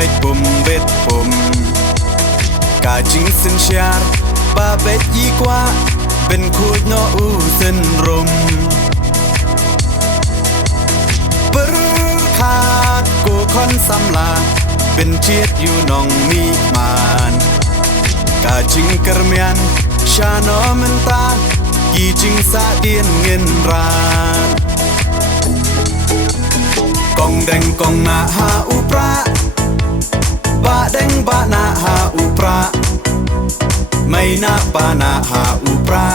bait bum bet bumกาจิงสินเชียร์บาเบ็ดยีกว่าเป็นคูดโนอูสินรมปรขาดกูคอนสำลาเป็นเชียดอยู่นองมีมานกาจิงกระเมียนชาโนมันตากีจิงสาเดียนเงินรานกองแดงกองนาหาอุปราบะแดงบะนาหาอุปราไม่นาปานาหาอุปรา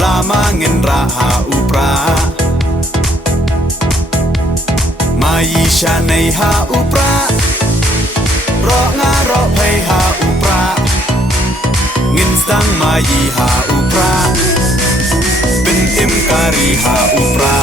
ลามาเงินราหาอุปรามายีชาในหาอุปรารองารอเพหาอุปราเงินสังมายีหาอุปราเป็นเอ็มการีหาอุปรา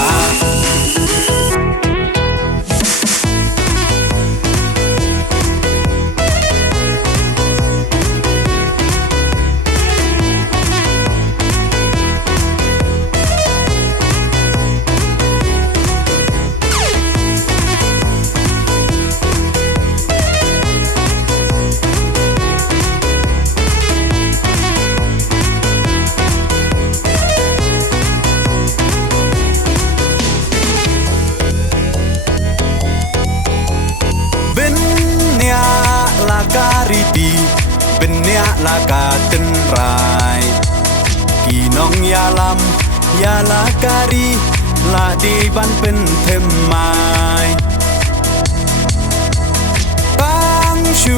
ดีเป็นเนียลากาตินรายกีน้องยาลำยาลาการีลาดีบันเป็นเทมไม้ปังชู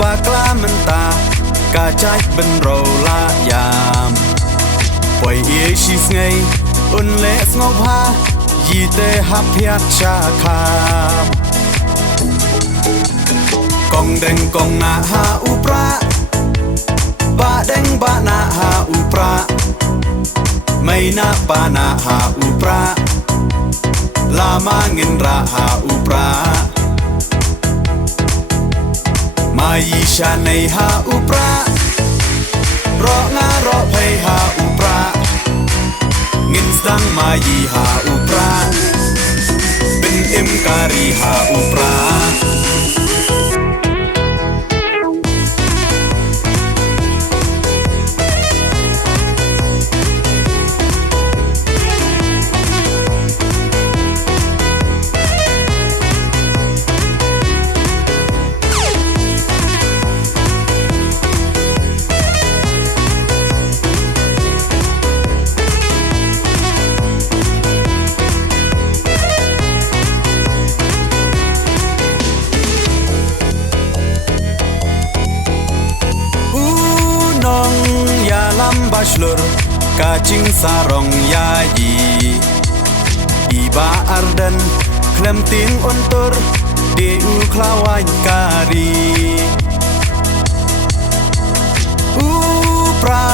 บากลามันตากาใจเป็นเราลายามปล่อยเอชิสไงอุนเลสงบฮายีเตหับยักชาคากองแดงกองนาหาอุปราบะแดงบะนาหาอุปราไม่นาปานาหาอุปราลามาเงินราหาอุปรามายีชาในหาอุปรารองารอเพหาอุปราเงินสังมายีหาอุปราเป็นเอ็มการีหาอุปราบาชลร์กาจิงสารองยายีอีบาอาร์ดันเคลมติงอนตอร์เดอูคลาวายการีอุปรา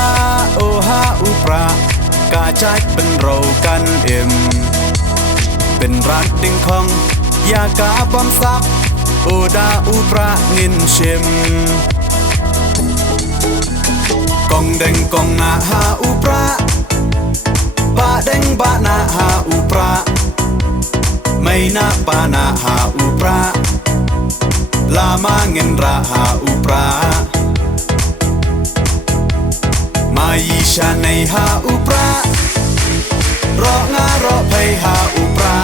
โอฮาอุปรากาใจเป็นเรากันเอ็มเป็นรักดิ่งของยากาบอมซับโอดาอุปราเงินเชมกองแดงกองนาหาอุปราบะแดงบะนาหาอุปราไม่นาปานาหาอุปราลามาเงินราหาอุปรามายีชาในหาอุปรารองารอเพหาอุปรา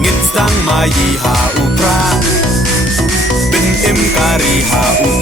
เงินสังมายีหาอุปราเป็นเอ็มการีหาอุป